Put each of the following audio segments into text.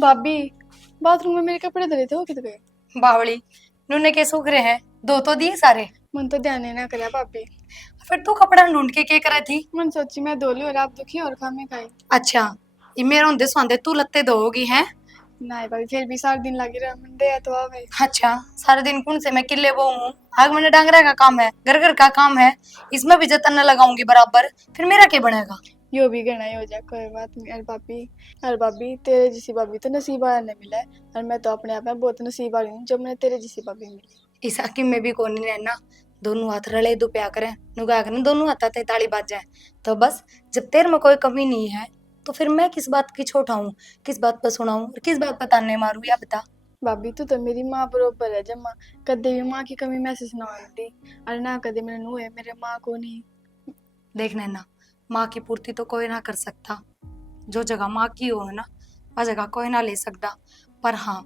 भाभी बाथरूम में मेरे कपड़े धरे थे, वो किधर गए? बावली नूने के सूख रहे हैं, धो तो दिए सारे। मन तो ध्यान ही ना करा भाभी। फिर तू कपड़ा ढूंढ के करे थी? मन सोची मैं धो ली और आप दुखी और खामे खाई। अच्छा, ये मेरे होंदे स्वांदे तू लत्ते धोगी हैं? नहीं भाभी, फिर भी 7 दिन लगे रहा मंडे है तो आ गए। अच्छा, सारे दिन कौन से मैं किले वो हूँ? आग मैंने डांगरा का काम है, घर घर का काम है, इसमें भी जतन न लगाऊंगी बराबर, फिर मेरा क्या बनेगा? यो भी गणा ही हो जाए, कोई बात नहीं। अरे भाभी तेरे जैसी भाभी तो नसीब वाला ने मिला है। और मैं तो अपने आप में बहुत नसीब वाली हूँ जो मैंने तेरे जैसी भाभी मिली। इस हकीम में भी कौन नहीं रहना। दोनों हाथ रले दो प्या करें, नुगा करें, दोनों हाथ आते ताली बाज जाए। तो बस, जब तेरे में कोई कमी नहीं है तो फिर मैं किस बात की छोटा हूँ, किस बात पर सुनाऊं और किस बात पर ताने मारूं, या बता। भाभी तू तो मेरी माँ बरोबर है जम्मा। कदे भी माँ की कमी महसूस ना होती। अरे ना कदे मैंने नू है मेरे माँ को नहीं। देख नैना, माँ की पूर्ति तो कोई ना कर सकता। जो जगह माँ की हो है ना, वह जगह कोई ना ले सकता। पर हाँ,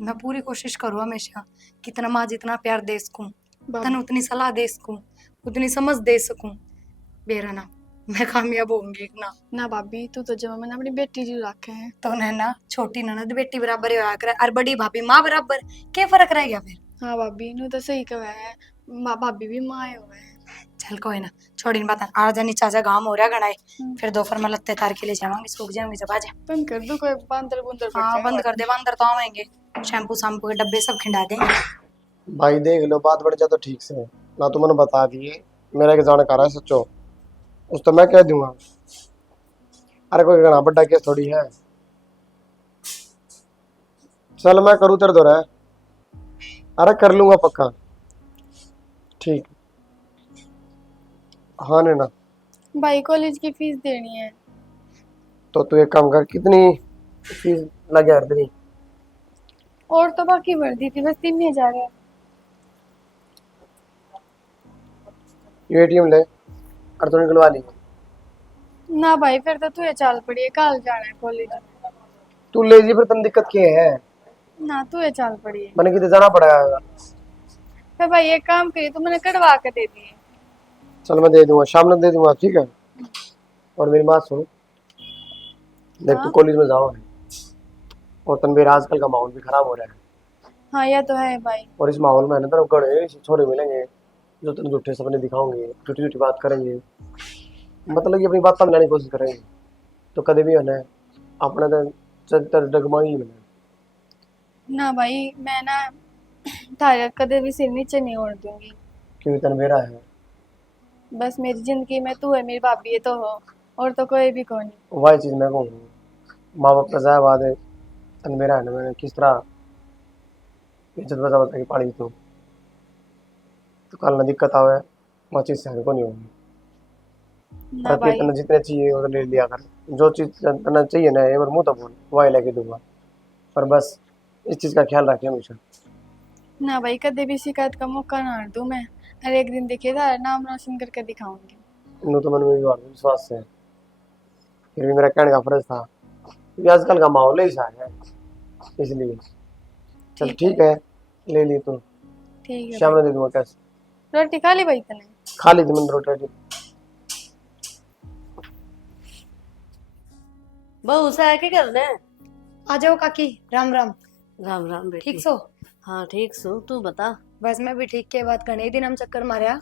मैं पूरी कोशिश करूँ हमेशा कितना माँ जितना प्यार दे सकूं, तन भाभी उतनी सलाह दे सकूं, उतनी समझ दे सकूं। बेराना, मैं कामयाब होंगी ना। ना भाभी तू तो जमा मैंने अपनी बेटी जी रखे हैं। तो नैना, छोटी ननद बेटी बराबर ही होया करे और बड़ी भाभी माँ बराबर, क्या फर्क रह गया फिर? हाँ भाभी नू तो सही कहा है। माँ भाभी भी माँ हुआ है। चल कोई ना, छोड़ी इन बात। आ जा नीचे, आजा, घाम हो रहा घना है। फिर दोपहर में लत्ते तार के ले जावांगे, सूख जाएंगे जब। आ जा। बंद कर दो, कोई बांदर बुंदर पड़ हाँ, जाएगा बंद कर बाद दे, में। अंदर तो आवेंगे। शैम्पू शैम्पू के डब्बे सब खिंडा देंगे। भाई देख लो, बात बढ़ जा तो ठीक से ना। तुमने बता दिए, मेरा एक जानकार है सच्चो, उस तो मैं कह दूंगा। अरे कोई घना बड़ा केस थोड़ी है। चल मैं करूँ तेरे दो रहा। अरे कर लूंगा पक्का। ठीक। हाँ ने ना। भाई कॉलेज की फीस देनी है। तो तू एक काम कर, कितनी फीस लगे यार तेरी? और तो बाकी भर दी थी, बस 3,000 है। ये एटीएम ले और तू निकलवा ली। ना भाई फिर तो तू चाल पड़ी है, कल जाना है कॉलेज। तू ले जी, फिर तन दिक्कत क्या है? ना तू चाल पड़ी है। मैंने कितने जाना पड़ेगा? फिर भाई एक काम करिए, तो मैंने कटवा के दे दिए। चल मैं दे दूंगा, शाम में दे दूंगा, ठीक है। और मेरी बात सुन, देख तू हाँ कॉलेज में जाओ और तनवीर, आजकल का माहौल भी खराब हो रहा है। हाँ, यह तो है भाई। और इस माहौल में है ना, तेरे को गड़े छोरे मिलेंगे जो तेरे झूठे सपने दिखाओगे, झूठी झूठी बात करेंगे, मतलब कि अपनी बात समझाने की कोशिश करेंगे। तो कभी भी है ना, अपना तो डगमाई ही बने। ना भाई मैं ना तारा कदे भी सिर नीचे नहीं होने दूंगी। क्योंकि तनवीरा है। बस मेरी जिंदगी में तू है, मेरी भाभी है तो हो, और तो कोई भी कौन नहीं। वही चीज़ मैं कहूँ, माँ बाप का जाया बाद है। तनवीरा है ना, मैंने किस तरह इज्जत बचा बचा के पाली। तो कल ना दिक्कत आवे, वो चीज़ से हमको नहीं होगी। ना बाकी भाई। तने जितने चाहिए वो तो ले लिया कर। जो चीज़ तने चाहिए ना, एक बार मुँह तो बोल, वही लेके दूंगा। पर बस इस चीज़ का ख्याल रखें हमेशा। ना भाई कदे भी शिकायत का मौका ना दूं मैं। हर एक दिन देखिए नाम रोशन करके दिखाऊंगी। इन तो मन में भी विश्वास है, फिर भी मेरा कहने का फर्ज था, क्योंकि आजकल का माहौल ही ऐसा है, इसलिए। चल ठीक है। ठीक है, ले ली तू। ठीक है शाम भाई। में दे दूंगा कैसे। रोटी खा ली भाई तने? खा ली थी मैंने रोटी। बहू सा के करना है। आ जाओ काकी, राम राम। राम राम बेटी। ठीक सो? हाँ ठीक सो, तू बता। बस मैं भी ठीक। के बाद घने दिन हम चक्कर मारा।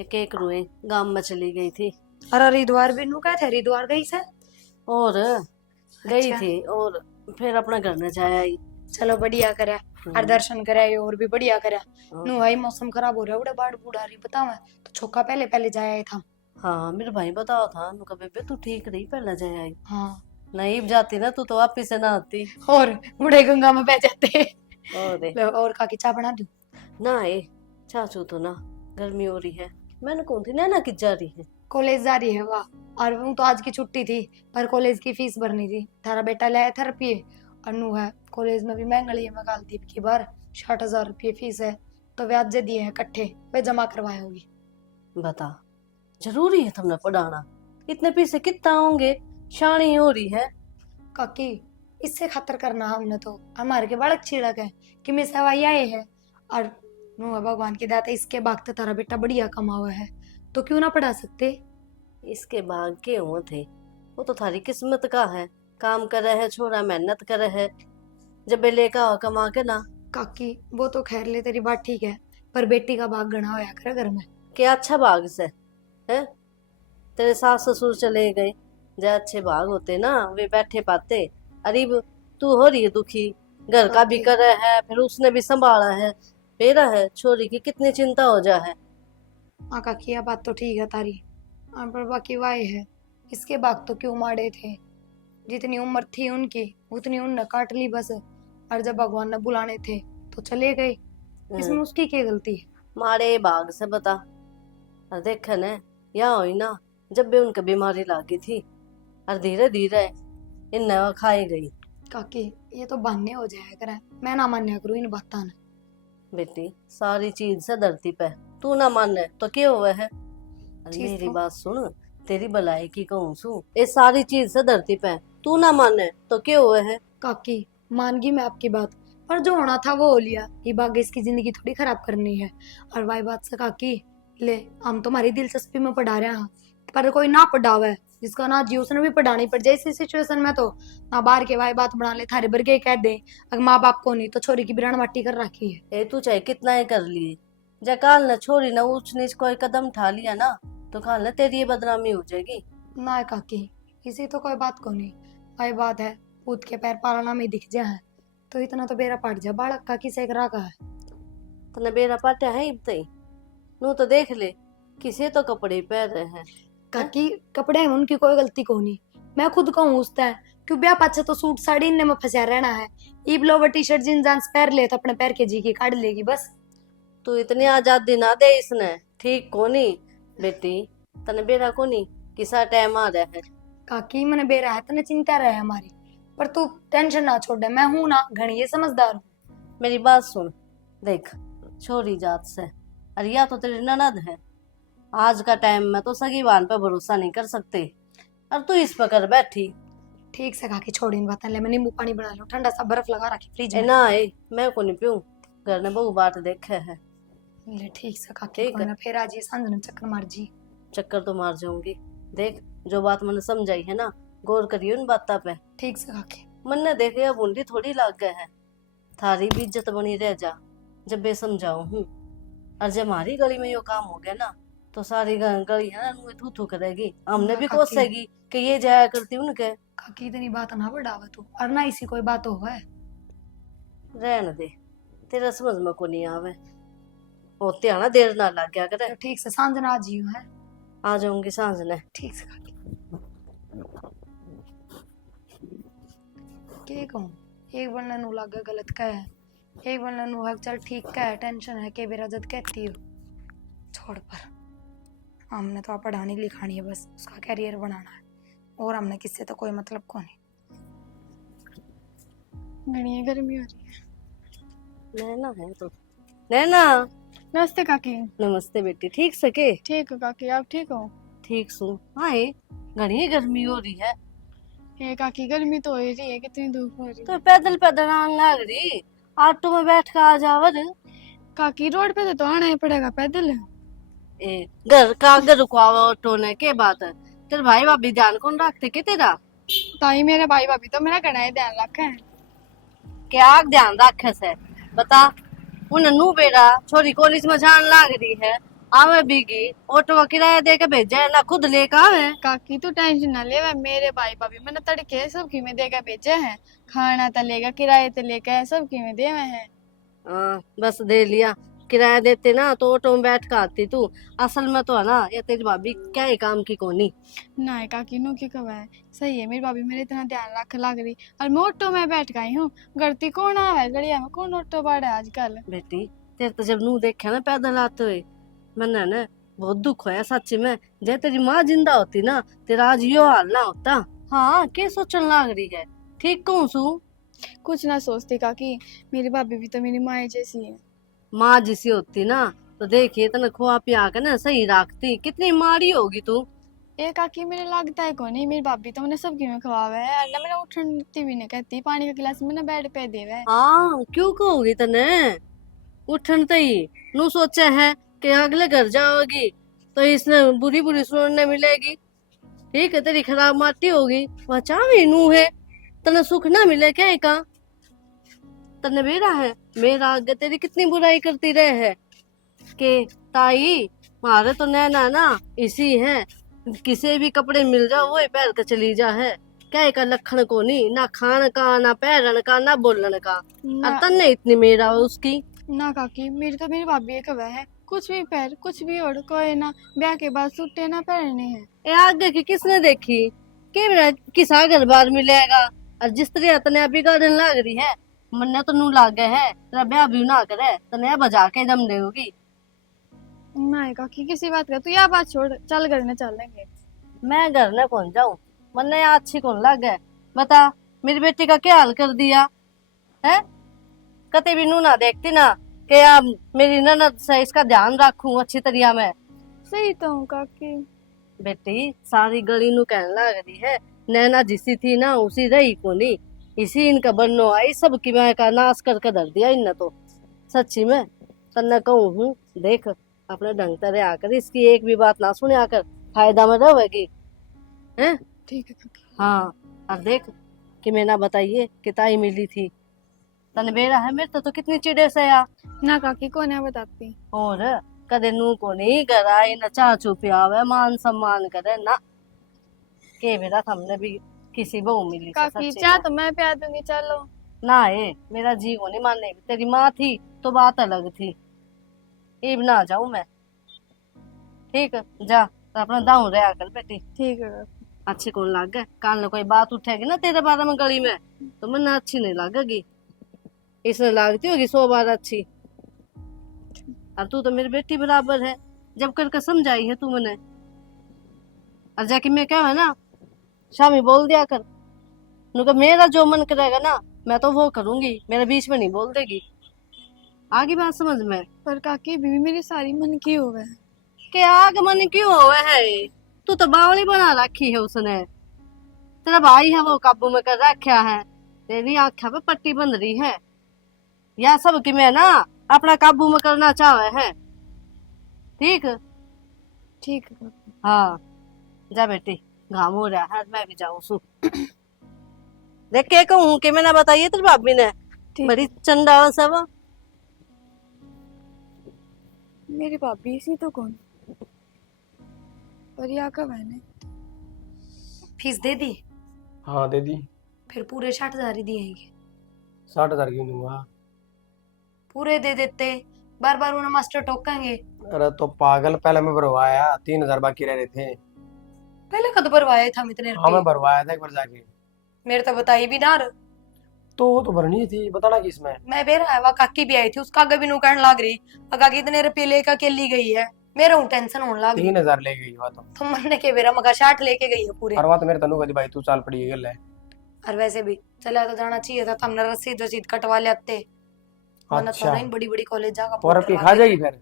एक एक रुए गांव में चली गई थी। अरे हरिद्वार भी नु, क्या थे हरिद्वार गई से? और गई अच्छा। थी और फिर अपना घर न जाया आई। चलो बढ़िया करे, हर दर्शन करे और भी बढ़िया करे। हाँ। नु भाई मौसम खराब हो रहा है, उड़े बाढ़ बूढ़ आ रही, बताओ। तो छोका पहले पहले जाया था। हाँ मेरे भाई बताओ था, नु कभी बेबे तू ठीक रही पहले जाया आई। हाँ। नहीं जाती ना तू तो वापिस से ना आती। और बूढ़े गंगा में बह जाते। और लो, और काकी चाय बना दूं? ना ए चाचू तो ना, गर्मी हो रही है। मैंने कौन थी ना कि जा रही है। कॉलेज जा रही है वाह। और वो तो आज की छुट्टी थी, पर कॉलेज की फीस भरनी थी। थारा बेटा ले थेरेपी है। और नु है कॉलेज में भी महंगाई है, मगालती की बार 60,000 रुपये फीस है। तो ब्याज दिए हैं इकट्ठे, वे जमा करवाए होगी। बता, जरूरी है तुमने पढ़ाना? इतने पैसे कितना होंगे, शानी हो रही है। काकी, इससे खातर करना हमने तो, हमारे के बालक छिड़क है कि मैं सवाई आए है। और नु है भगवान की दाता, इसके बाग तारा बेटा बढ़िया कमा हुआ है, तो क्यों ना पढ़ा सकते। इसके भाग्य हुए थे, वो तो थारी किस्मत का है। काम करे है छोरा, मेहनत करे है, जब बे लेकर आओ कमा के ना। काकी वो तो खैर ले तेरी बात ठीक है, पर बेटी का भाग गणा होया करे घर में। क्या अच्छा भाग से है? तेरे सास ससुर चले गए, जो अच्छे भाग होते ना वे बैठे पाते। अरे तू हो रही है दुखी, घर का भी कर है, फिर उसने भी संभाला है, मेरा है छोरी की कितनी चिंता हो जा है। हाँ काकी यह बात तो ठीक है तारी। हाँ, पर बाकी वाई है, इसके बाग तो क्यों मारे थे? जितनी उम्र थी उनकी उतनी उनने काट ली बस। और जब भगवान ने बुलाने थे तो चले गए, इसमें उसकी क्या गलती है? मारे भाग से बता। और देख न यहाँ हुई ना, जब भी उनका बीमारी लागी थी और धीरे धीरे इन खाई गई। काकी ये तो बहाने हो जाया करे, मैं ना मान्या करूँ इन बातों ने। बेटी सारी चीज से धरती पे, तू ना माने तो क्या हुआ है? अरे चीज मेरी तो- बात सुन, तेरी भलाई की कहूँ सू, ये सारी चीज से धरती पे, तू ना माने तो क्या हुआ है? काकी मान गई मैं आपकी बात, पर जो होना था वो हो लिया। ये बाग इसकी जिंदगी थोड़ी खराब करनी है। और वाई बात से काकी ले, हम तुम्हारी दिलचस्पी में पढ़ा रहे हैं, पर कोई ना पढ़ावे जिसका ना जी उसने भी पढ़ानी पड़ जाए इसी सिचुएशन में। तो ना बाहर के वाई बात बना ले थारे बरगे कह दे, अगर माँ बाप को नहीं तो छोरी की बिरान माटी कर रखी है। ए तू चाहे कितना ही कर लिए, जकाल न छोरी न ऊंच नीच कोई कदम उठा लिया ना, तो काल न तेरी ये बदनामी हो जाएगी। ना काकी इसी तो कोई बात को नहीं, वाई बात है पूत के पैर पालना में दिख जाए तो इतना तो बेरा पड़ जा बालक का किसे करा का है। तने बेरा पाटा है इबतई नू तो देख ले, किसे तो कपड़े पहन रहे हैं। काकी कपड़े में उनकी कोई गलती को नहीं, मैं खुद कहूँ उसता है क्यों ब्याह पाछे तो सूट साड़ी इनने में फंसा रहना है। ईब lower T shirt jeans John's पहन ले तो अपने पैर के जी की काट लेगी बस। तू इतनी आजादी ना दे इसने, ठीक कोनी बेटी, तने बेरा कोनी किसा टाइम आ रहा है। काकी मैंने बेरा है तने चिंता रहे हमारी, पर तू टेंशन ना छोड़ दे, मैं हूं ना घनी ये समझदार हूँ। मेरी बात सुन, देख छोरी जात से, अरे या तो तेरी ननद है, आज का टाइम में तो सगी बहन पे भरोसा नहीं कर सकते, और तू इस पर कर बैठी। ठीक से काकी छोड़ इन बातें, ले मैं नींबू पानी बना लो, ठंडा सा बर्फ लगा रखी फ्रिज ए में। ना ए, मैं को नहीं पीऊं, घर ने बहु बात देखे है। ले ठीक से काकी ठीक कोई है। ना फिर आज ये सांझ ने चक्कर मार जी। चक्कर तो मार जाऊंगी, देख जो बात मैंने समझाई है ना, गौर करियो उन बातों पे। ठीक से काकी मन ने देखे अब बूंदी थोड़ी लाग गए है, थारी भी इज्जत बनी रह जा जब बे समझाऊ हूँ। और जब हमारी गली में यो काम हो गया ना, तो सारी गली है ना मुँह थू थू करेगी, हमने भी काकी। कोसेगी कि ये जाया करती उनके। काकी इतनी बात ना बढ़ावा तू, और ना इसी कोई बात हो है। रहने दे, तेरा समझ में को नहीं आवे, होते आना देर ना लग गया करे। तो ठीक से सांझ ना जी है। आ जाऊंगी सांझ ने। ठीक से काकी के कहूँ, एक बनने नु लागे गलत का है, एक बनने नु है चल ठीक का है, टेंशन है के बेरा जद कहती हो छोड़। पर हमने तो पढ़ानी लिखानी है बस, उसका कैरियर बनाना है, और हमने किससे तो कोई मतलब को नहीं। घनी गर्मी हो रही है। नैना है तो, नैना नमस्ते काकी। नमस्ते बेटी, ठीक सके? ठीक हो काकी, आप ठीक हो? ठीक सू। हाँ घनी गर्मी हो रही है, ये काकी गर्मी तो हो ही रही है, कितनी धूप हो रही है। तो पैदल पैदल आने लग रही, ऑटो में बैठ कर आ जावर। काकी रोड पे तो आना ही पड़ेगा पैदल। ए घर का अगर रुकवावा ऑटो ने के बात है, तेरे भाई भाभी ध्यान कौन रखते के तेरा? ताई मेरे भाई भाभी तो मेरा घना ही ध्यान रखे है। क्या ध्यान रखे से बता, उन्हें नू बेड़ा छोरी कॉलेज में जान लग रही है, आवे बीगी ऑटो का किराया दे के भेजे है ना, खुद लेकर आवे। काकी तू टेंशन ना ले, मेरे भाई भाभी मैंने तड़के सब की में देकर भेजे हैं, खाना तो लेगा किराए तो लेकर सब की में दे हैं। हाँ बस दे लिया, किराया देते ना तो ऑटो में बैठ कर आती तू। असल में तो है ना ये तेरी भाभी क्या ही काम की कोनी। ना काकी नो की कब है, सही है मेरी भाभी मेरे इतना ध्यान रख लग रही, और मैं ऑटो में बैठ गई हूँ, गलती कौन है गड़िया में, कौन ऑटो बाड़ा आजकल। बेटी तेरे तो जब नू देखे ना पैदल आते हुए, मैंने ना बहुत दुख होया सच्ची में। जे तेरी माँ जिंदा होती ना, तेरा आज यो हाल ना होता। हाँ क्या सोचने लग रही है, ठीक कहूँ सू? कुछ ना सोचती काकी, मेरी भाभी भी तो मेरी माँ जैसी है। माँ जिसी होती ना तो देखिए तना खुआ पिया के ना सही रखती, कितनी मारी होगी तू। ये काकी मेरे लगता है को नहीं, मेरी भाभी तो मैंने सबकी में खवावे है, और ना मैंने उठती भी नहीं कहती, पानी का गिलास मैंने बेड पे देवे है। हाँ क्यों कहोगी तने, उठन तई नू सोचे है कि अगले घर जाओगी तो इसने बुरी बुरी सुनने मिलेगी। ठीक है तेरी खराब माटी होगी, बचा भी नू है, तने सुख ना मिले क्या का? तने बेरा है मेरा आगे तेरी कितनी बुराई करती रहे है कि ताई मारे तो नैना ना इसी है, किसी भी कपड़े मिल जाओ वही पहन के चली जा है, क्या का लखन को नहीं, ना खान का ना पहरन का ना बोलन का। ना और तन्ने इतनी मेरा उसकी। ना काकी, मेरी तो मेरी भाभी एक वह है, कुछ भी पहन कुछ भी ओढ़, कोई ना ब्याह के बाद सूटे ना पहनने हैं। ए आगे की किसने देखी कि मेरा किसा घर बार मिलेगा। और जिस तरह तने अभी गार्डन लाग रही है मन्ने तो नू लागे है तेरा ब्याह भी ना करे तने बजा के दम देगी। ना काकी किसी बात का, तू यह बात छोड़, चल घर में चलेंगे। मैं घर न कौन जाऊं, मन्ने अच्छी कौन लगे। बता मेरी बेटी का क्या हाल कर दिया है। कते भी नू ना देखती ना कि अब मेरी ननद से इसका ध्यान रखूं अच्छी तरह मैं। सही तो हूँ काकी। बेटी सारी गली नू कहने लग रही है नैना जिसी थी ना उसी रही को नहीं, इसी इनका बननो आई सब की मैं का नाश करके धर दिया इन तो। सच्ची में तन्ने कहूँ हूँ देख अपने ढंग तरह आकर इसकी एक भी बात ना सुने आकर फायदा में रहेगी हैं। ठीक है काकी। हाँ अब देख कि मैं ना बताइए कि ताई मिली थी तने बेरा है मेरे तो कितनी चिड़े से या। ना काकी को ना बताती। और कदे नू को नहीं कराए न चाचू पियावे मान सम्मान करे ना के बेरा हमने भी किसी बहू मिली से काकी सच्ची चाह में। तो मैं प्यार दूंगी, चलो। ना ये मेरा जी को नहीं मानने की, तेरी माँ थी तो बात अलग थी, इब ना जाऊं मैं। ठीक है जा तो अपना दाऊ रहा कर बेटी। ठीक है काकी। अच्छी कौन लाग गए काल ने कोई बात उठेगी ना तेरे बारे में गली में तो मैंने अच्छी नहीं लगेगी, इसने लागती होगी 100 बार अच्छी। और तू तो मेरी बेटी बराबर है, जब करके समझाई है तू मैंने। और जाके मैं क्या है ना शामी बोल दिया कर नुका मेरा जो मन करेगा ना मैं तो वो करूंगी, मेरे बीच में नहीं बोल देगी। आगे बात समझ में। पर काकी बीवी मेरी सारी मन की हो गए। के आग मन क्यों होवे है, तू तो बावली बना रखी है उसने, तेरा भाई है वो काबू में कर रखा है, तेरी आंखों पे पट्टी बंध रही है। या सब कि मैं ना अपना काबू में करना चाहे है। ठीक ठीक है काकी। हाँ जा बेटी घाम हो रहा है मैं भी जाऊं सु। देख के कहूँ कि मैंने बताइए तेरी भाभी ने ठीक। बड़ी चंडाल सब। मेरी भाभी इसी तो कौन, पर या का बहन है। फीस दे दी? हाँ दे दी। फिर पूरे 60,000 ही दिएंगे। 60,000 क्यों दूंगा। पूरे दे देते, बार बार उन्हें मास्टर टोकेंगे। अरे तो पागल, पहले मैं भरवाया 3,000 बाकी रह रहे थे। पहले कद भरवाए था हम इतने हाँ मैं रुपए? भरवाया था एक बार जाके। मेरे तो बताई भी ना। तो वो तो भरनी थी, बताना कि इसमें। मैं बेरा है वह काकी भी आई थी, उसका आगे भी नु कहने लग रही काकी इतने रुपये लेकर अकेली गई है। मेरा हूँ टेंशन होने लग गई। 3,000 ले गई वो तो। तो मैंने के बेरा मगा 60 लेके गई है पूरे। और बात मेरे तनु कदी भाई तू चाल पड़ी गल है। और वैसे भी चला तो जाना चाहिए था, हमने रसीद रसीद कटवा लेते। वरना अच्छा। तो बड़ी बड़ी कॉलेज जाकर और अब खा जाएगी फिर।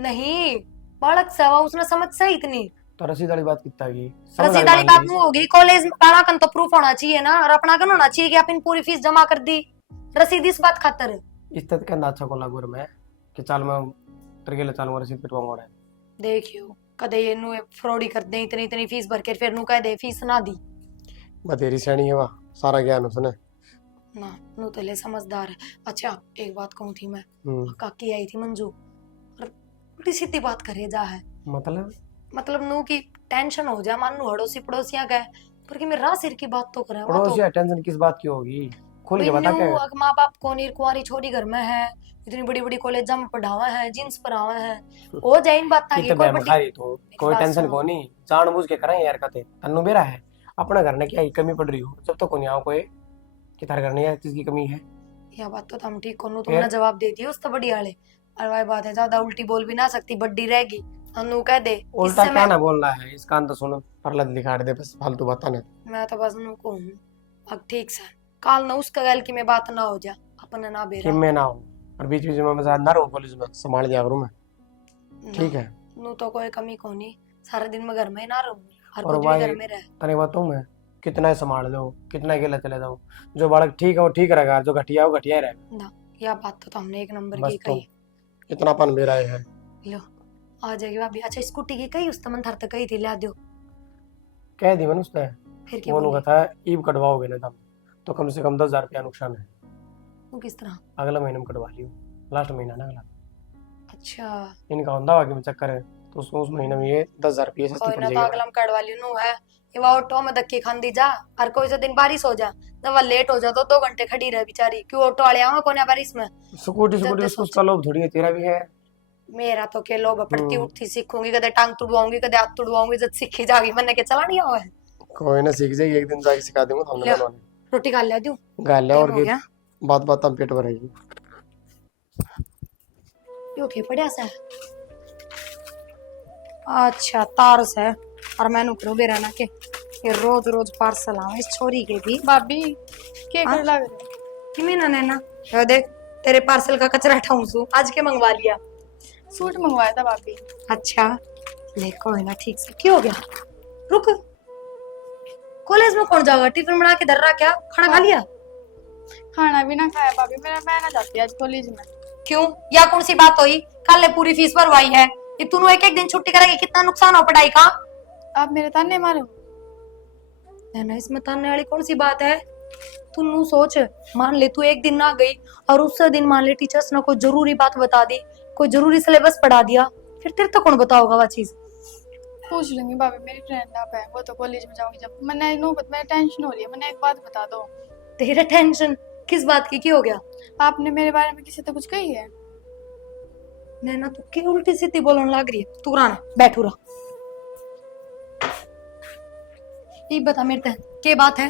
नहीं बालक सवा उसने समझ सही इतनी। तो रसीद वाली बात कितना की रसीद वाली बात नहीं होगी, कॉलेज में पाला कन तो प्रूफ होना चाहिए ना, और अपना कन होना चाहिए कि आपने पूरी फीस जमा कर दी। रसीद इस बात खातर इस तक के अच्छा को लागू मैं कि चल मैं तेरे लिए चलूंगा रसीद पिटवाऊंगा रे। देखियो कदे ये नु फ्रॉड ही कर दे, इतनी इतनी फीस भर के फिर नु कह दे फीस ना दी बतेरी सैनी है वाह, सारा ज्ञान उसने ना। नु तो ले समझदार है। अच्छा एक बात कहूँ थी मैं, हम्म। काकी आई थी मंजू और बड़ी सीधी बात करे जा है, मतलब नु की टेंशन हो जा मान नु अड़ोसी पड़ोसियां का पर कि मेरा सिर की बात तो करे। पड़ोसी टेंशन किस बात की होगी, खुल के बता के। माँ बाप कौन कुंवारी छोरी घर में है, इतनी बड़ी बड़ी कॉलेज में पढ़ावा है, जींस पढ़ावा है, हो जाए इन बात की कोई बड़ी तो कोई टेंशन को नहीं, जानबूझ के करें यार कते तन्नू मेरा है अपना घर ने क्या कमी पड़ रही हो जब तो कोई आओ कोई कि तार घर ने चीज की कमी है। यह बात तो हम ठीक कोनु तुमने जवाब दे दिया उस तो बड़ी वाले। और वही बात है ज्यादा उल्टी बोल भी ना सकती, बड्डी रहेगी अनु कह दे उल्टा क्या ना बोलना है, इस कान तो सुनो परलत लिखा दे बस फालतू बातें ना। मैं तो बस नु को हूं अब ठीक से काल ना उसका गल की में बात ना हो जा अपन ना बेरा कि मैं ना हूं और बीच बीच में मजा ना रहूं कॉलेज में संभाल दिया करूं मैं। ठीक है नु तो कोई कमी कोनी, सारा दिन मैं घर में ना रहूं हर और कुछ भाई घर में रह। तने बताऊं मैं कितना संभाल लो कितना अकेला चले जाऊं, जो बालक ठीक है वो ठीक रहेगा, जो घटिया वो घटिया ही रहेगा। ना यह बात तो हमने एक नंबर बस की तो कही। इतना पन मेरा है। लो आ जाएगी भाभी। अच्छा स्कूटी की कही उस तमन थर तक कही थी ला दो कह दी मैंने उसने, फिर क्या वो बोली? कहता है ईब कटवाओगे ना तुम तो कम से कम 10,000 रुपया नुकसान है। वो किस तरह? अगला महीने में कटवा लियो, लास्ट महीना ना अगला। अच्छा इनका होंदा आगे में चक्कर है, तो उस महीने में ये 10,000 रुपये सस्ती कोई पड़ ना तो जाएगी। अगला में कड़वा लियो नु है। ये वो ऑटो में धक्के खांदी जा, और कोई सा दिन बारिश हो जा, जब वो लेट हो जा तो 2 घंटे खड़ी रह बेचारी, क्यों ऑटो वाले आवा कोने बारिश में। स्कूटी जब स्कूटी तो उसको उसका लोभ थोड़ी है, तेरा भी है। मेरा तो के लोग पड़ती उठती सीखूंगी, कदे टांग तुड़वाऊंगी, कदे हाथ तुड़वाऊंगी, जब सीखी जागी मैंने के चलानी हो है। कोई ना सीख जाएगी, एक दिन जाके सिखा दूंगा तो ले, हमने बनवाने। रोटी खा लिया दूं? गाल और टाइम हो गया। बात बात तब पेट भरेगी। यो के पड़िया सा अच्छा तारस है, और मैंने करो बेरा ना के ये रोज रोज पार्सल आवे इस छोरी के भी। भाभी के हाँ? कर लग रहे किमी ना नैना, यो देख तेरे पार्सल का कचरा उठाऊं सु, आज के मंगवा लिया। सूट मंगवाया था भाभी। अच्छा ले कोई ना, ठीक से क्यों हो गया? रुक, कॉलेज में कौन जाएगा? टिफिन बना के धर रहा क्या? खाना खा लिया? खाना भी ना खाया भाभी, मेरा मैं ना जाती आज कॉलेज में। क्यों? या कौन सी बात हुई? कल ने पूरी फीस भरवाई है, ये तू एक एक दिन छुट्टी करेगी, कितना नुकसान हो पढ़ाई का। आप मेरे ताने मारो। ना इसमें ताने वाली कौन सी बात है? तू नू सोच, मान ले तू एक दिन ना गई और उस दिन मान ले टीचर्स ने कोई जरूरी बात बता दी, कोई जरूरी सिलेबस पढ़ा दिया, फिर तेरे तो कौन बताओगा वो चीज? पूछ लूंगी भाभी, मेरी फ्रेंड आप है, वो तो कॉलेज में जाऊंगी जब। मैंने नो मैं टेंशन हो रही है, मैंने एक बात बता दो। तेरे टेंशन किस बात की? क्या हो गया? आपने मेरे बारे में किसी से कुछ कही है? नैना तू क्यों उल्टी सीधी बोलने लग रही है? तू रहा बैठू रहा, ये बता मेरे ते क्या बात है?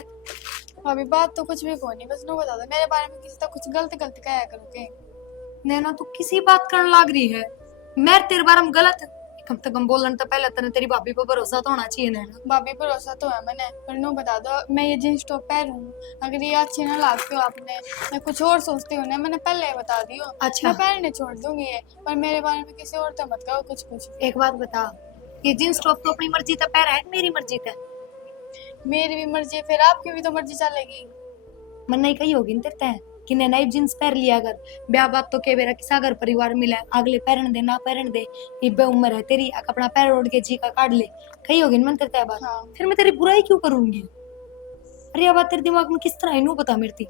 भाभी बात तो कुछ भी कोई नहीं, बस नो बता दो मेरे बारे में किसी से कुछ गलत गलत कहा करोगे। नैना तू किसी बात करने लग रही है? मैं तेरे बारे में गलत कम से कम बोलने तो पहले तेने तेरी भाभी पर भरोसा तो होना चाहिए नैना। भाभी भरोसा तो है मैंने, पर नो बता दो मैं ये जींस टॉप पहनूं, अगर ये अच्छी ना लगती हो आपने, मैं कुछ और सोचती हूँ ना, मैंने पहले ही बता दियो। अच्छा। मैं पहनने छोड़ दूंगी ये, पर मेरे बारे में किसी और तो मत कहो कुछ कुछ। एक बात बता, ये जींस टॉप तो अपनी मर्जी से पहना है, मेरी मर्जी से? मेरी भी मर्जी है, फिर आपकी भी तो मर्जी चलेगी। मन नहीं कही होगी न तेरे ते कि नैना ये जींस पहन लिया अगर ब्याह बात तो के बेरा किसा घर परिवार मिला है, अगले पहन दे ना पहन दे, ये उम्र है तेरी, अपना पैर ओढ़ के जी का काट ले, कही होगी न मन तेरे ते बात। हाँ। फिर मैं तेरी बुराई क्यों करूंगी? अरे ये बात तेरे दिमाग में किस तरह है, नू बता मेरे ती।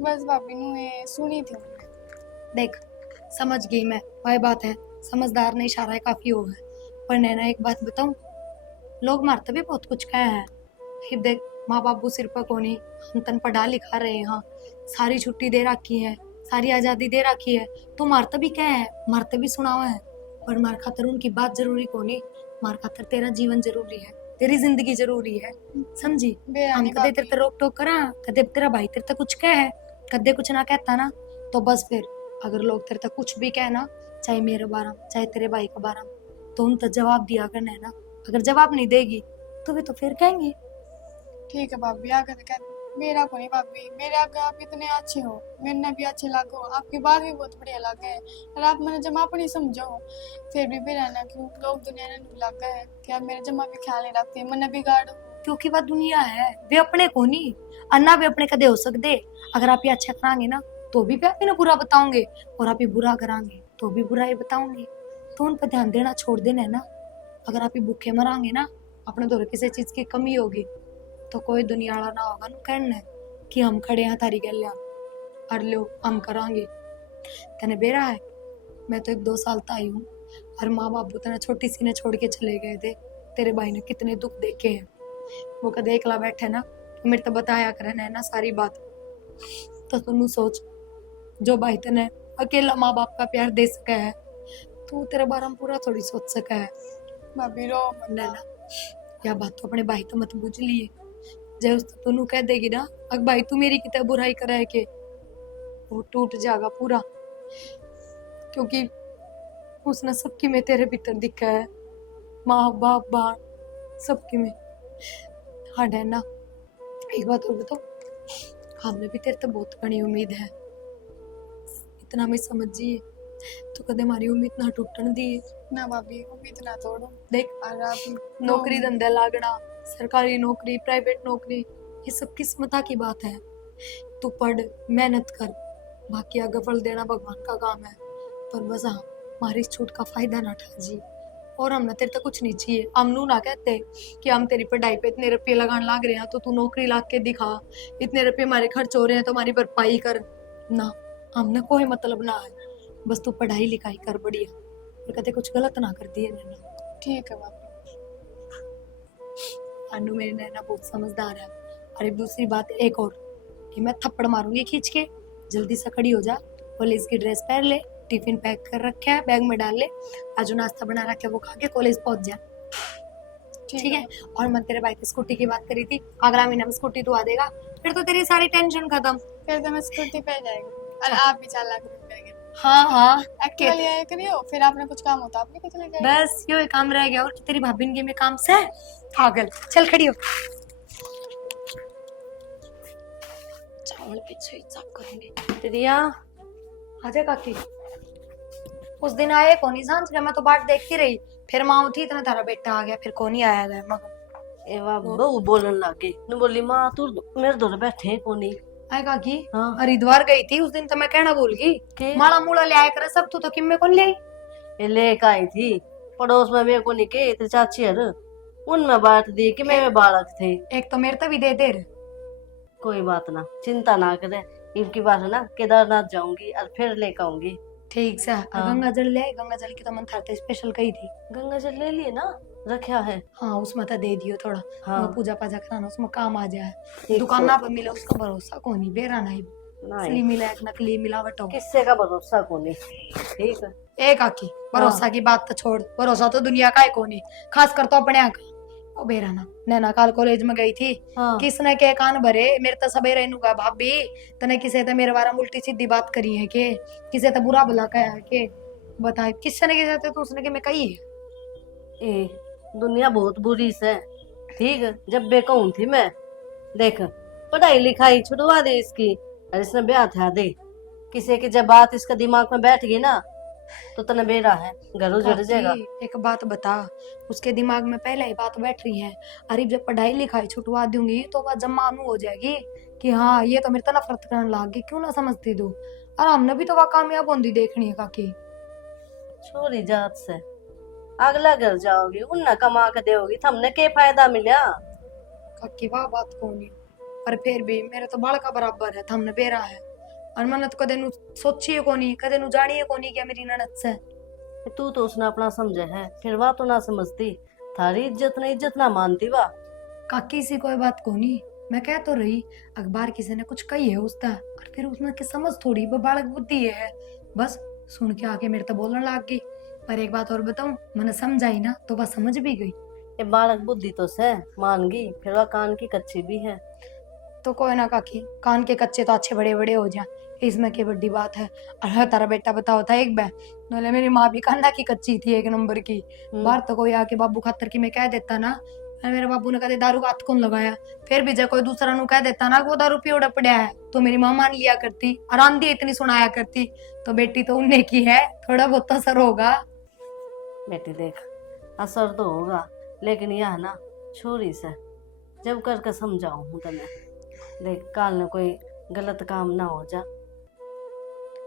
बस भाभी नु ये सुनी थी मैंने। देख समझ गई मैं, वही बात है, समझदार ने इशारा है काफी हो है। पर नैना एक बात बताऊं, लोग मारते भी बहुत कुछ कहे हैं, फिर देख माँ बापू सिर पर कोनी, हम तन पढ़ा लिखा रहे हैं, सारी छुट्टी दे रखी है, सारी आजादी दे रखी है, तो मारते भी क्या है, मारते भी सुनावा है, पर मार खातर उनकी बात जरूरी कोनी, मार खातर तेरा जीवन जरूरी है, तेरी जिंदगी जरूरी है, समझी? हम कदे तेरे ते रोक टोक करा, कदे तेरा भाई तेरे ते कुछ कहे, कदे कुछ ना कहता ना, तो बस फिर अगर लोग तेरे ते कुछ भी कहना, चाहे मेरे बारे में चाहे तेरे भाई के बारे में, तो उन तक जवाब दिया करना है ना। अगर जवाब नहीं देगी तो वे तो फिर कहेंगे। ठीक है भाभी, आगे तो कह मेरा को नहीं भाभी, मेरे आगे आप इतने अच्छे हो, मैंने भी अच्छे लागो, आपकी बात भी बहुत बढ़िया लगे, और आप मैंने जमा अपनी समझो, फिर भी रहना क्यों लोग दुनिया ने लगा है कि आप मेरे जमा भी ख्याल नहीं रखते, मैंने बिगाड़ो। क्योंकि वह दुनिया है, वे अपने को नहीं, अन्ना भी अपने कदे हो सकते। अगर आप ये अच्छा करांगे ना तो भी आप ना बुरा बताओगे, और आप ये बुरा करांगे तो भी बुरा ही बताओगे, तो उन पर ध्यान देना छोड़ देना है ना। अगर आप ये भूखे मरांगे ना, अपने दौर किसी चीज की कमी होगी, तो कोई दुनिया वाला ना होगा कहना कि हम खड़े हैं थारी गलिया, और लो हम करांगे। तेने बेरा है, मैं तो 1-2 साल तो आई हूँ, और माँ बापू तेने छोटी सी ने छोड़ के चले गए थे, तेरे भाई ने कितने दुख देखे हैं, वो कदे एकला बैठे ना, मेरे तो बताया करे ना सारी बात, तो तुम सोच जो भाई तेने अकेला माँ बाप का प्यार दे सका है, तू तेरे बारे में पूरा थोड़ी सोच सका है। भाभी रो मत। नैना या बात तो अपने भाई तो मत बुझ लिए, जब उस तू कह देगी ना अगर भाई तू मेरी कितना बुराई करा है के, वो टूट जाएगा पूरा, क्योंकि उसने सबकी में तेरे भीतर दिखा है, माँ बाप बाप सबकी में। हाँ नैना एक बात और बताओ, हमने भी तेरे तो बहुत बड़ी उम्मीद है, इतना मैं समझिए तो कदे हमारी उम्मीद ना टूटन दी ना भाभी उम्मीद ना तोड़ो। देख और आप नौकरी धंधे लागना, सरकारी नौकरी प्राइवेट नौकरी, ये सब किस्मत की बात है। तू पढ़ मेहनत कर, बाकी आगे फल देना भगवान का काम है, पर बस हाँ हमारी इस छूट का फायदा ना उठा जी। और हमने तेरे तक कुछ नहीं चाहिए, हम नू ना कहते कि हम तेरी पढ़ाई पे इतने रुपये लगाने लग रहे हैं तो तू नौकरी ला के दिखा, इतने रुपये हमारे खर्च हो रहे हैं तो हमारी भरपाई कर, ना हमने कोई मतलब ना है, बस तू पढ़ाई लिखाई कर बढ़िया और कदे कुछ गलत ना कर दिए नैना। ठीक है भाभी। अनु मेरी नैना बहुत समझदार है। और एक दूसरी बात एक और कि मैं थप्पड़ मारूंगी खींच के, जल्दी से खड़ी हो जा, कॉलेज की ड्रेस पहन ले, टिफिन पैक कर रखा है बैग में डाल ले, आज जो नाश्ता बना रखा है वो खा के कॉलेज पहुंच जा, ठीक है। और मैं तेरे भाई की स्कूटी की बात करी थी, अगला महीना में स्कूटी तू आ देगा, फिर तो तेरी सारी टेंशन खत्म। फिर तो मैं स्कूटी पे जाएगी और आप भी 4 लाख रुपए देंगे। हाँ हाँ एक्टिवा ले आया करियो, फिर आपने कुछ काम होता आप लेके चले जाएंगे। बस यो काम रह गया और तेरी भाभी के में काम से पागल। चल खड़ी हो, चावल पीछे साफ करूंगी। प्रिया आजा काकी। उस दिन आए कोनी सांझ के, मैं तो बाट देखती रही, फिर माँ उठी इतना तारा बेटा आ गया, फिर कोनी आया गया मगर एवा बहू बोलन लगे न बोली माँ तू मेरे दौर बैठे कोनी। आए काकी। हाँ। हरिद्वार गई थी उस दिन, तो मैं कहना भूल गई, के? माला मूला ले आया करे सब, तू तो किम्मे कौन ले आई? ये लेके आई थी पड़ोस में मेरे को निके तेरे चाची हर उनमें बांट दी कि मेरे बालक थे। एक तो मेरे तो भी दे दे। कोई बात ना, चिंता ना करे, इनकी बात है ना केदारनाथ जाऊंगी और फिर लेकर आऊंगी। ठीक से। हाँ। गंगा जल ले आई, गंगा जल की तो मन थारते स्पेशल कही थी। गंगा जल ले लिए ना, रखा है। हाँ उसमें तो दे दियो थोड़ा, हाँ। वो पूजा पाजा कराना उसमें काम आ जाए। ठीक दुकान है। ना पर मिले उसका भरोसा को नहीं, बेरा नहीं, नहीं असली मिला एक नकली मिलावट हो। किससे का भरोसा कोनी। ठीक है। एक आकी भरोसा की बात तो छोड़, भरोसा तो दुनिया का है कोनी, खास कर तो अपने यहाँ का। ओ बेराना नैना काल कॉलेज में गई थी, हाँ। किसने के कान भरे, मेरे तो सबे रहनु का भाभी तने किसे तो मेरे बारे में उल्टी सीधी बात करी है के, किसे तो बुरा भला कहा है के, बता किसने के जाते तो उसने के मैं कही है। ए दुनिया बहुत बुरी से, ठीक है। जब बेकून थी मैं, देख पढ़ाई लिखाई छुड़वा दे इसकी और इसने ब्याह था दे, किसी की जब बात इसका दिमाग में बैठ गई ना तो तने बेरा है, घर उजड़ जाएगा। काकी, एक बात बता, उसके दिमाग में पहले ही बात बैठ रही है, अरे जब पढ़ाई लिखाई छुटवा दूंगी तो वह जब मानू हो जाएगी कि हाँ ये तो मेरे तो नफरत करने लग गई, क्यों ना समझती तू। और हमने भी तो वह कामयाब होंगी देखनी है काकी। छोरी जात से अगला घर जाओगी उन्ना कमा के देगी, हमने के फायदा मिला। काकी वाह बात को नहीं, पर फिर भी मेरे तो बाल का बराबर है, हमने बेरा है और मैंने तो कदे नु सोची है कोनी, कदे नु जानी है कोनी क्या मेरी ननद से। तू तो उसने अपना समझे है, फिर वह तो ना समझती, थारी इज्जत ना मानती वाह। काकी सी कोई बात को नहीं, मैं कह तो रही अखबार किसी ने कुछ कही है उसका, और फिर उसने की समझ थोड़ी वो बालक बुद्धि है, बस सुन के आके मेरे तो बोलने लग गई। पर एक बात और बताऊं, मैंने समझाई ना तो वह समझ भी गई। ये बालक बुद्धि तो से मान गई, फिर वह कान की कच्ची भी है। तो कोई ना काकी, कान के कच्चे तो अच्छे बड़े बड़े हो जाए, इसमें क्या बड़ी बात है। और हाँ तारा बेटा बताओ था एक बार, बोले मेरी माँ भी कान्ना की कच्ची थी एक नंबर की, बाहर तो कोई आके बाबू खातर की मैं कह देता ना, मेरे बाबू ने कदे दारू का हाथ कौन लगाया, फिर भी जब कोई दूसरा नु कह देता ना वो दारू पियोड़ा पड़ा है, तो मेरी माँ मान लिया करती, आराम दी इतनी सुनाया करती। तो बेटी तो उन्हें की है, थोड़ा बहुत असर होगा। बेटी देख असर तो होगा, लेकिन यह ना छोरी से जब करके समझाऊं हूँ तने, देख काल ने कोई गलत काम ना हो जा,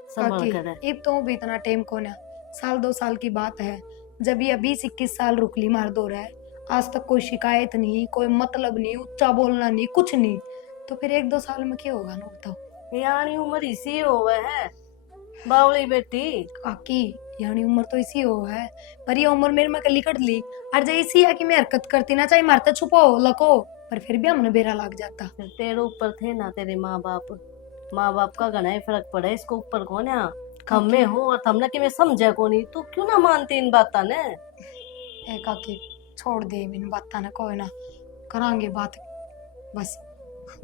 संभल कर रह। काकी अब तो भी इतना टाइम कौन है, साल 2 साल की बात है, जब ये 20-21 साल रुकली मार दो रहा है, आज तक कोई शिकायत नहीं, कोई मतलब नहीं, ऊंचा बोलना नहीं, कुछ नहीं, तो फिर 1-2 साल में क्या होगा ना बताओ। यानी उम्र इसी होवे है बावली बेटी। काकी यानी उम्र तो इसी हो है, पर ये उम्र मेरे में कली कट ली, और जो इसी है कि मैं हरकत करती ना, चाहे मारते छुपाओ लको, पर फिर भी हमने बेरा लग जाता। फिर तेरे ऊपर थे ना तेरे माँ बाप का घना ही फर्क पड़ा है, इसको ऊपर कौन है, हमें हो और हमने कि मैं समझे को नहीं, तू क्यों ना मानती इन बात ने। ए काकी छोड़ दे इन बात ना, कोई ना करांगे बात बस।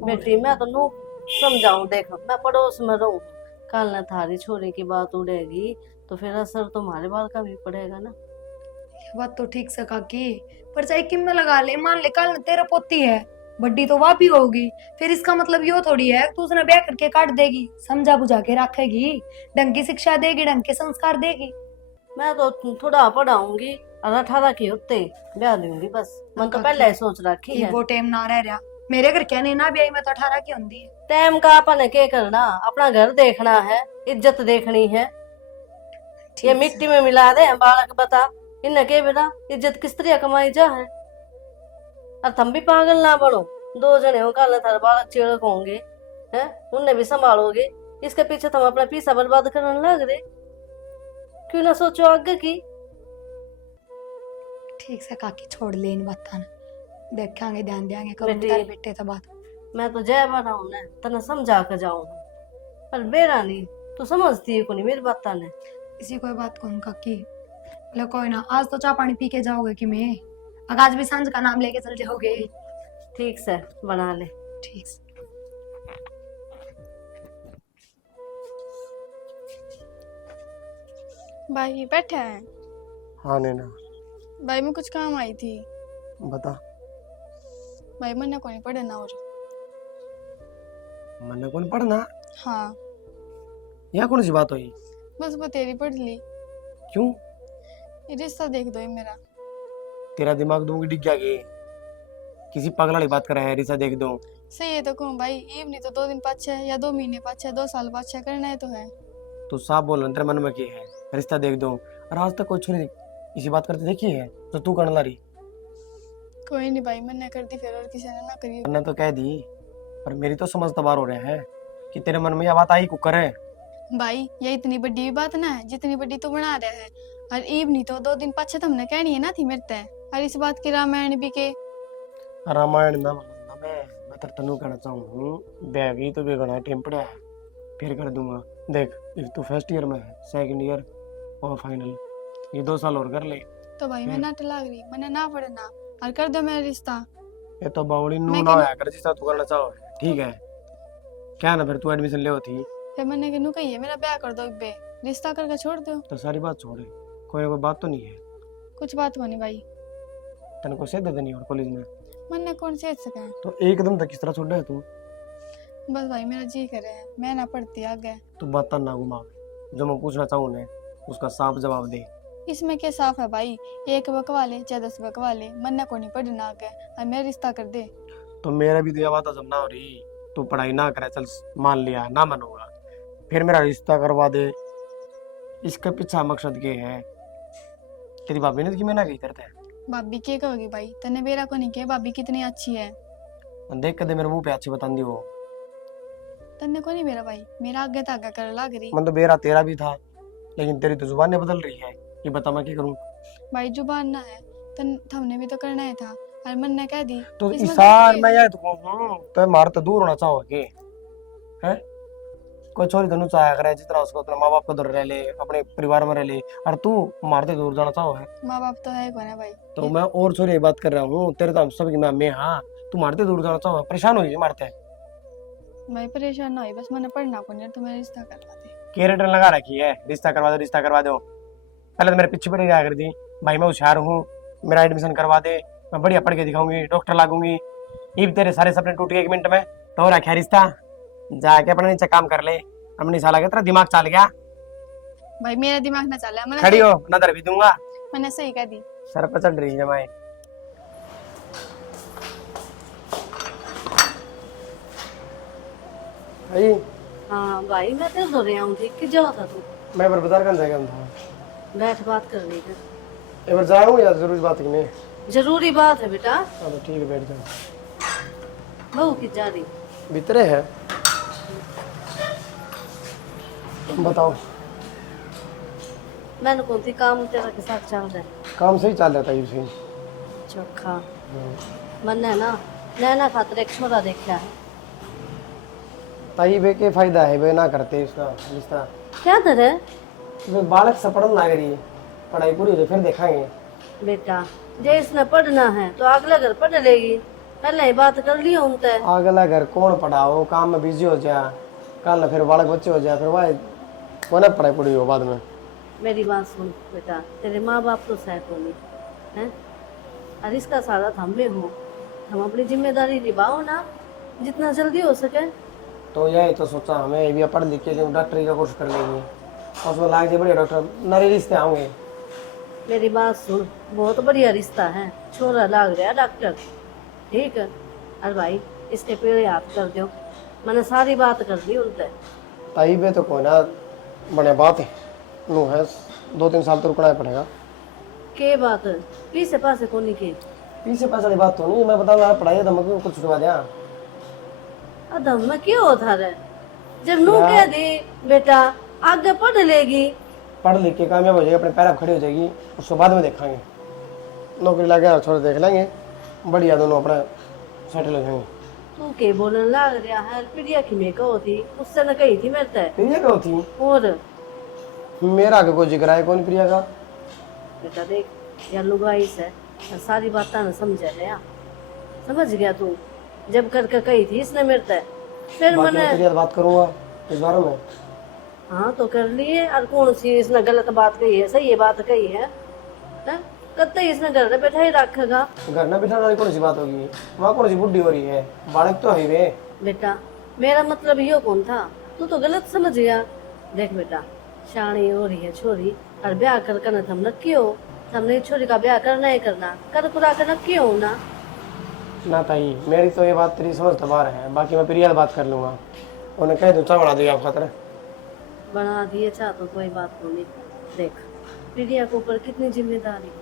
बेटी मैं तो नो समझाऊं, देख मैं पड़ोस में रहूं, कल न थारी छोरी की बात उड़ेगी तो फिर असर तुम्हारे बाल का भी पड़ेगा ना। ये बात तो ठीक से काकी, पर चाहे किम में लगा ले, मान ले कल तेरा पोती है, बड्डी तो वह भी होगी, फिर इसका मतलब यो थोड़ी है तू उसने ब्याह करके काट देगी, समझा बुझा के रखेगी, ढंग की शिक्षा देगी, ढंग के संस्कार देगी। मैं तो थोड़ा पढ़ाऊंगी और 18 की होते ब्याह दूंगी बस, मन तो पहले ही सोच रखी है। वो टाइम ना रह रहा मेरे घर, क्या नहीं ना ब्याह में तो 18 की होंगी। टाइम का अपन क्या करना, अपना घर देखना है, इज्जत देखनी है। ये मिट्टी में मिला दे बालक, बता इन्हें के बिना इज्जत किस तरह कमाई जा है। और तुम भी पागल ना बनो, 2 जने हो, कल थारे बालक चिड़क होंगे हैं, उन्हें भी संभालोगे, इसके पीछे तुम अपना पैसा बर्बाद करने लग रहे। क्यों ना सोचो आगे की। ठीक से काकी छोड़ ले इन बातों ने, देखेंगे ध्यान देंगे करूंगी बेटी। तेरे बेटे से बात। मैं तो जय बना हूं ना, तने समझा कर जाऊं, पर बेरा नहीं, तू समझती है को नहीं मेरी बात ने। इसी कोई बात कौन काकी, बोले कोई ना, आज तो चाय पानी पी के जाओगे कि मैं, अगर आज भी सांझ का नाम लेके चल जाओगे। ठीक से बना ले। ठीक से। भाई बैठे हैं। हाँ नैना भाई मैं कुछ काम आई थी। बता। भाई मैंने को नहीं पढ़ना और। मैंने कौन पढ़ना? हाँ यहाँ कौन सी बात हुई? बस वो तेरी पढ़ ली। क्यों? ये रिश्ता देख दो ये मेरा। तेरा दिमाग दूंगी डिग गया कि किसी पागल वाली बात कर रहा है? रिश्ता देख दो? सही है तो कहूँ भाई, ईव नहीं तो 2 दिन पाछे या 2 महीने पाछे 2 साल पाछे करना है तो है। तू साफ बोल, तेरे मन में क्या है? रिश्ता देख दो। और आज तक कोई छोरी इसी बात करते देखी है तो तू करने लारी? कोई नहीं भाई, मैंने कर दी फिर और किसी ने ना करी। मैंने तो कह दी, पर मेरी तो समझ तबार हो रहा है कि तेरे मन में यह बात आई कुकर है। भाई ये इतनी बड़ी बात ना है जितनी बड़ी तू बना रहा है। और ईव नहीं तो 2 दिन पाछे तो हमने कहनी है ना थी मेरे ते। और इस बात की रामायण भी के। रामायण ना मतलब मैं तेरे तनु कहना चाहूँ, बैगी तो बेगना टेम पड़ा है, फिर कर दूंगा। देख एक तो फर्स्ट ईयर में है, सेकंड ईयर और फाइनल, ये 2 साल और कर ले। तो भाई मैं ना टलाग रही, मैंने ना पढ़ना और कर दो मेरा रिश्ता। ये तो बावली नू मैं ना कहना- होया कर जिसका तू करना चाहो, ठीक है? क्या ना फिर तू एडमिशन ले होती फिर मैंने कहनू कही है मेरा ब्याह कर दो बे, रिश्ता करके छोड़ दो। तो सारी बात छोड़े, कोई ना कोई बात तो नहीं है? कुछ बात होनी भाई, तेने को सेध नहीं और कॉलेज में मैंने कौन से सके। तो एकदम तक किस तरह छोड़ है तू? बस भाई मेरा जी करे, मैं ना पढ़ती आगे। तू बात ना घुमा, जो मैं पूछना चाहूँ ना उसका साफ जवाब दे। इसमें क्या साफ है भाई, एक बकवा ले चाहे 10 बकवा ले, मन्ना को नहीं पढ़ना आगे और मेरा रिश्ता कर दे। तो मेरा भी तो यह बात जब ना हो रही, तू पढ़ाई ना करे, चल मान लिया ना मन होगा, फिर मेरा रिश्ता करवा दे, इसका पीछा मकसद क्या है? तेरी भाभी ने कि मैं ना कही करता है? भाभी क्या कहोगी भाई, तने बेरा को नहीं कहे भाभी कितनी अच्छी है। देख कदे मेरे मुंह पे अच्छी बता दी वो। तन्ने को नहीं मेरा भाई, मेरा आगे तागा कर लाग रही। मतलब बेरा तेरा भी था, लेकिन तेरी तो जुबान बदल रही है, ये बता मैं क्या करूं? भाई जुबान ना है, तन हमने भी तो करना ही था और मन ने कह दी। तो इसमें इसार तो मैं यार तो मार तो दूर होना चाहो के है? कोई छोरी तनु चाहे करे जितना उसको अपने माँ बाप को दूर रह ले, अपने परिवार में रह ले, और तू मारते दूर जाना चाहो है? माँ बाप तो है कौन है भाई। तो मैं और छोरी बात कर रहा हूँ, तेरे तो हम सब की मैं हाँ, तू मारते दूर जाना चाहो, परेशान हो मारते भाई परेशान ना हो, बस मैंने पढ़ना को नहीं, तो मेरा रिश्ता करवा दे। कैरेटर लगा रखी है, रिश्ता करवा दो रिश्ता करवा दो। पहले तो मेरे पीछे पड़ी रहा कर दी, भाई मैं होशियार हूँ, मेरा एडमिशन करवा दे, मैं बढ़िया पढ़ के दिखाऊंगी, डॉक्टर लागूंगी। ये तेरे सारे सपने टूट गए 1 मिनट में, तो रखा रिश्ता, जाके अपने नीचे काम कर ले। अपनी साला के तेरा दिमाग चल गया? भाई मेरा दिमाग ना चला, मैंने खड़ी हो नजर भी दूंगा। मैंने सही कह दी। सर पे चढ़ रही है मैं। भाई हाँ भाई मैं तेरे दो रहा हूँ, ठीक कि जाओ था तू। मैं पर बाजार कर जाएगा था, बैठ बात कर ली है। एक बार जाऊँ या जरूरी बात की नहीं? जरूरी बात है बेटा। हाँ तो ठीक है, बैठ जाओ। बहू की जा रही। भीतरे है, बताओ। मैंने कौन सी काम तेरा के साथ चल रहा है? काम सही चल रहा था ये सही। चोखा मन है ना, नैना खातर एक छोरा देखा है। ताई बे के फायदा है, वे ना करते इसका रिश्ता। क्या दर है वे बालक से पढ़ने लग रही है, पढ़ाई पूरी हो जाए फिर देखाएंगे। बेटा, जे इसने पढ़ना है तो अगला घर पढ़ लेगी, पहले ही बात कर लियो उनसे। अगला घर कौन पढ़ाओ, काम में बिजी हो जा, कल फिर बालक बच्चे हो जाए, फिर वह कौन पढ़ाई पूरी हो बाद में। मेरी बात सुन बेटा, तेरे माँ बाप तो सह को नहीं है, और इसका सारा हम में हो, हम अपनी जिम्मेदारी निभाओ ना जितना जल्दी हो सके। तो यही तो सोचा हमें, ये भी पढ़ लिख के डॉक्टरी का कोर्स कर लेंगे, उसमें लाग जाए बढ़िया डॉक्टर, नारी रिश्ते आएंगे। मेरी बात सुन, बहुत बढ़िया रिश्ता है, छोरा लाग रहा डॉक्टर, ठीक है। और भाई इसके पेड़े हाथ कर दो, मैंने सारी बात कर दी उनसे। ताई बे तो कोई ना बने बात है, नो है 2-3 साल तो रुकना पड़ेगा। के बात पीछे पासे कोनी के पीछे पैसा वाली बात तो नहीं, मैं बता रहा पढ़ाई तो मैं कुछ छुड़वा दिया। अदम में क्यों होता रहे? जब नू कह दी बेटा आगे पढ़ लेगी, पढ़ लिख के कामयाब हो जाएगी, अपने पैर पे खड़ी हो जाएगी, उसको बाद में देखेंगे, नौकरी लगे छोड़ देख लेंगे, बढ़िया दोनों अपना सेटल हो जाएंगे। तू के बोलने लग रहा है? प्रिया की मैं कहो थी, उससे न कही थी मेरे ते। प्रिया क्या होती? और मेरा आगे कोई जिक्र है कौन प्रिया का? बेटा देख यार लुगाई से सारी बात न समझ रहा, समझ गया तू? जब करके कही थी इसने मेरे ते, फिर बाकी मैंने मैं प्रिया से बात करूंगा इस बारे में। हाँ तो कर लिए। और कौन सी इसने गलत बात कही है, सही बात कही है? कत्ते इसने घर में बैठा ही रखेगा। घर में बिठाने वाली कौन सी बात होगी? वहाँ कौन सी बुढ़ी हो रही है, बालक तो है वे। बेटा मेरा मतलब यो कौन था, तू तो गलत समझ गया। देख बेटा शानी हो रही है छोरी, और ब्याह कर करना थम नक्की हो, हमने छोरी का ब्याह करना ही करना, कर कुरा कर नक्की हो ना। ना ताई मेरी तो ये बात तेरी समझ तो बाहर है, बाकी मैं प्रिया से बात कर लूंगा, उन्हें कह दूँ बना दिया आप खातर। बना दिए चाह तो कोई बात नहीं। देख प्रिया के ऊपर कितनी जिम्मेदारी है,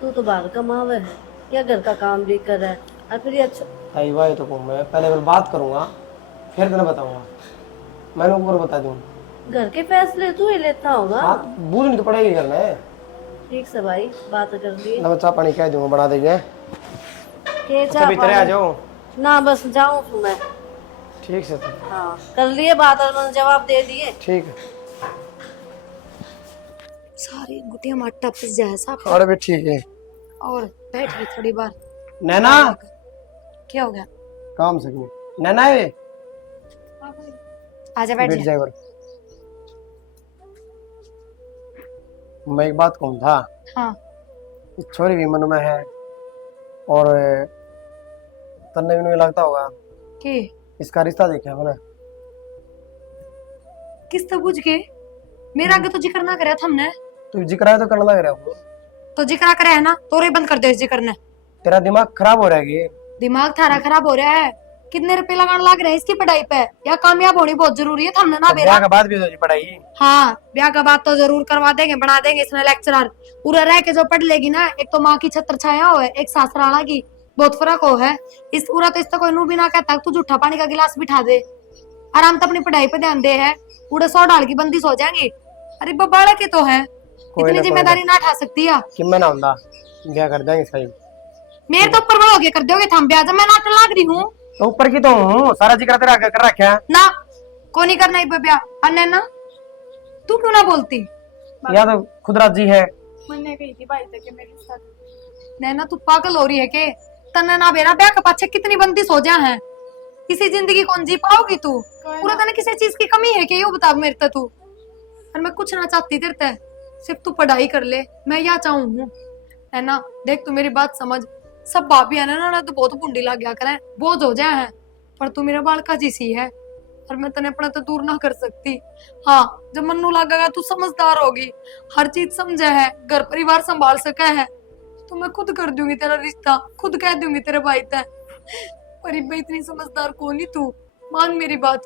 तू तो बाहर कमावे है या घर का काम भी कर है, और फिर अच्छा ताई वाह तो कहूँ मैं पहले मैं बात करूंगा फिर तुम्हें बताऊंगा, मैंने ऊपर बता दूँ। घर के फैसले तू ही लेता होगा। हाँ बूझनी तो पड़ेगी करना है। ठीक से भाई बात कर ली ना मैं चाह पानी कह दूंगा बना देंगे। के अच्छा चाह भीतर आ जाओ। ना बस जाऊं तू मैं। ठीक से तो। हाँ कर लिए बात और मैंने जवाब दे दिए। ठीक है। सारी गुटिया माटा पिस जाए साहब। अरे भी ठीक है। और बैठ गई थोड़ी बार। नैना क्या हो गया? काम से नैना है आजा बैठ बैठ जा। जाए। मैं एक बात कहूँ था। हाँ इस छोरी भी मन में है और तन्ने भी लगता होगा कि इसका रिश्ता देखा है मैंने। किस तो बुझ के मेरा आगे तो जिक्र ना करे था हमने। तू जिक्र है तो करना लग रहा है। तो जिक्र करे है ना, तोरे बंद कर दे इस जिक्र ने। तेरा दिमाग खराब हो रहा है ये। दिमाग थारा खराब हो रहा है। कितने रुपए लगाने लग रहे हैं इसकी पढ़ाई पे? या कामयाब होनी बहुत जरूरी है हमने ना तो बेरा। ब्याह के बाद भी तो पढ़ाई। हाँ ब्याह का बात तो जरूर करवा देंगे, बना देंगे इसमें लेक्चरर। पूरा रह के जो पढ़ लेगी ना, एक तो माँ की छत्र छाया हो है, एक सासराला की, बहुत फर्क हो है। इस पूरा तो इससे कोई नू भी ना कहता तू झूठा पानी का गिलास बिठा दे, आराम तो अपनी पढ़ाई पे ध्यान दे है। पूरे 100 डाल की बंदी सो जाएंगी। अरे बाड़ा के तो है, इतनी जिम्मेदारी ना उठा सकती है। कि मैं ना ਹੁੰਦਾ ब्याह कर देंगे सही। मेरे तो ऊपर हो गया कर दोगे थम ब्याह, जब मैं नाटक लाग रही हूँ। तो ऊपर की तो हूँ, सारा जिक्र तेरा आगे कर रखा है ना को नहीं करना ही ब्याह। अन्य ना तू क्यों ना बोलती? या तो खुद राजी है। मैंने कही थी भाई तक मेरे साथ। नैना तू पागल हो रही है के? तन्ने ना बेरा ब्याह के पाछे कितनी बंदी सो जा है। इसी जिंदगी कौन जी पाओगी तू? पूरा तने किसी चीज की कमी है कि? यो बता मेरे ते तू। और मैं कुछ ना चाहती तेरे ते, सिर्फ तू पढ़ाई कर ले, मैं या चाहूँ हूँ। है ना देख तू मेरी बात समझ। सब भाभी है ना तो बहुत बुंडी लग गया करे, बोझ हो जाए है, पर तू मेरा बालका जी सी है और मैं तने अपना तो दूर ना कर सकती। हाँ जब मन्नू लगेगा तू समझदार होगी, हर चीज समझे है, घर परिवार संभाल सके है, तो मैं खुद कर दूंगी तेरा रिश्ता, खुद कह दूंगी तेरे भाई ते। पर मैं इतनी समझदार कौन ही तू, मान मेरी बात।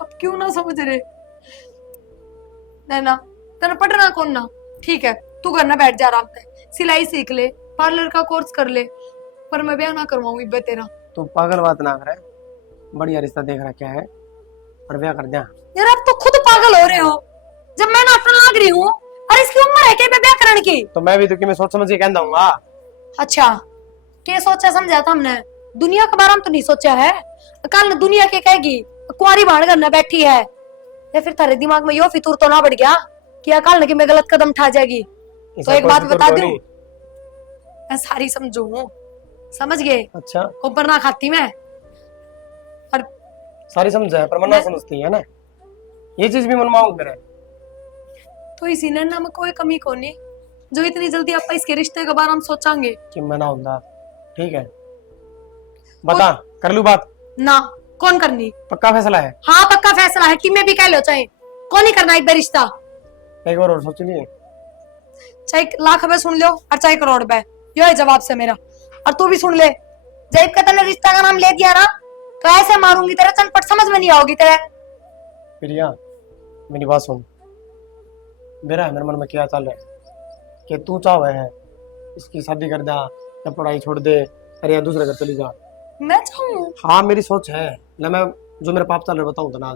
अब क्यों ना समझ रहे? ना तेरा पढ़ना कौन ना, ठीक है तू घर ना बैठ जा, आराम से सिलाई सीख ले, पार्लर का कोर्स कर ले, पर मैं ब्याह ना करवाऊंगी बे तेरा। तू पागल बात ना करे, बढ़िया रिश्ता देख रहा क्या है और ब्याह कर दिया। यार अब तो खुद पागल हो रहे हो, जब मैं नाटक लाग रही हूँ। अरे इसकी उम्र है क्या ब्याह करने की? तो मैं भी तो कि मैं सोच समझ के कहता हूँ। अच्छा क्या सोचा समझा था हमने? दुनिया के बारे में तो नहीं सोचा है। कल दुनिया के कहेगी कुंवारी भाण करना बैठी है, या फिर थारे दिमाग में यो फितूर तो ना बढ़ गया कि कल की मैं गलत कदम उठा जाएगी? तो एक बात बता दूं, मैं सारी समझू हूँ, समझ गए? अच्छा ऊपर ना खाती मैं। और सारी समझ है पर मन ना समझती है ना, ये चीज भी मन में मेरे। तो इसी नैना में कोई कमी को नहीं जो इतनी जल्दी आप इसके रिश्ते के बारे में सोचांगे। कि मैं ना होता ठीक है, बता कर लूं बात? ना कौन करनी? पक्का फैसला है? हाँ पक्का फैसला है कि मैं भी कह लो, चाहे कौन ही करना एक बार रिश्ता, एक बार और सोच लिए। चाहे लाख रुपए सुन लो और चाहे करोड़ रुपए, यो है जवाब से मेरा। और तू भी सुन ले, जैब का तने रिश्ता का नाम ले दिया ना तो ऐसे मारूंगी तेरा चनपट, समझ में नहीं आओगी तेरे। प्रिया मेरी बात सुन, मेरे मन में क्या चल रहा है कि तू चाहे है इसकी शादी कर दे या पढ़ाई छोड़ दे, अरे या दूसरे घर चली जा। मैं चाहूँ? हाँ मेरी सोच है ना, मैं जो मेरा पाप चल रहा बताऊं तो ना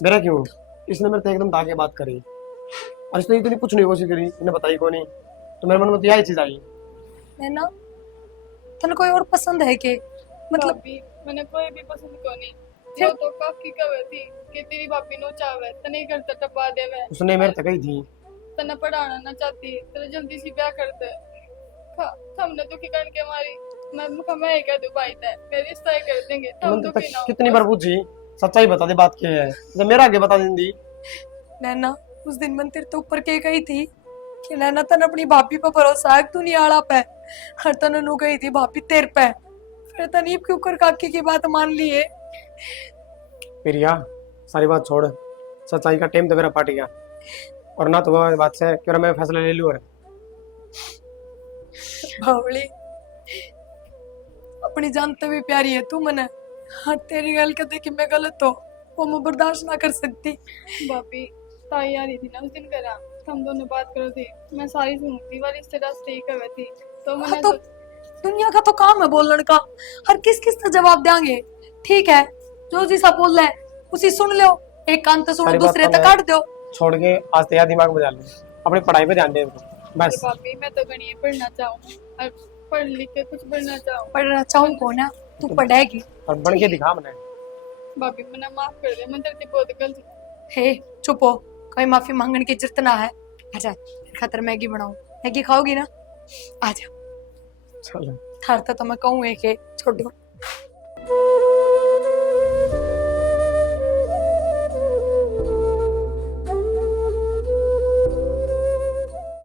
मेरा क्यों इसने मेरे से एकदम दागे बात करी और इसने इतनी कुछ नहीं कोशिश करी, इन्हें बताई को नहीं, तो मेरे मन में तो यही चीज आई। नैना तने कोई और पसंद है के? मतलब भाभी मैंने कोई भी पसंद को नहीं। वो तो काकी कवे थी कि तेरी भाभी नो चाहे तने घर तक टपा देवे, उसने मेरे तक ही थी। तने पढ़ाना ना चाहती तेरे जल्दी सी ब्याह कर दे। हमने दुखी करने के मारी मैं कह दूं भाई ते मेरे रिश्ता ही कर देंगे हम मैंने दुखी ना तो हो। कितनी बार पूछी, सच्चाई बता दे बात क्या है, जब मेरा आगे बता देंगी। नैना उस दिन मन तेरे तो ऊपर के गई थी कि नैना तन अपनी भाभी पर भरोसा है, तू नहीं आड़ा पे हर तन नु गई थी भाभी तेरे पे, फिर तनीब क्यों कर काकी की बात मान ली है? प्रिया सारी बात छोड़, सच्चाई का टाइम तो मेरा पार्टी गया और ना तो वो बात से क्यों मैं फैसला ले लूँ। भावली अपनी जान तो भी प्यारी है तू मने, हाँ तेरी गल कहते कि मैं गलत हो वो मैं बर्दाश्त ना कर सकती। भाभी ताई आ रही थी ना उस दिन करा हम दोनों बात करो थे, मैं सारी सुनती वाली इससे रास्ते ही कवे थी तो हाँ मैंने तो दुनिया का तो काम है बोलने का, हर किस का जवाब देंगे? ठीक है जो जी सा बोल रहा है उसी सुन लो, एक कान तो सुनो सारी बात दूसरे तो तक मैं काट दो। छोड़ के आज तैयार दिमाग में डाल ले, अपनी पढ़ाई पे ध्यान दे बस। भाभी मैं तो गणित पढ़ना चाहूँ और पढ़ लिख के कुछ बनना चाहूँ। पढ़ना चाहूँ को ना तू पढ़ेगी। और बढ़ के दिखा मैंने। भाभी मैंने माफ कर दे, मैं तेरे से बहुत गलती। हे चुप हो, कोई माफी मांगने की जरूरत ना है। आजा तेरे खातर मैगी बनाऊं, मैगी खाओगी ना? आजा चलो थारता तो मैं कहूँ एक छोड़ दो।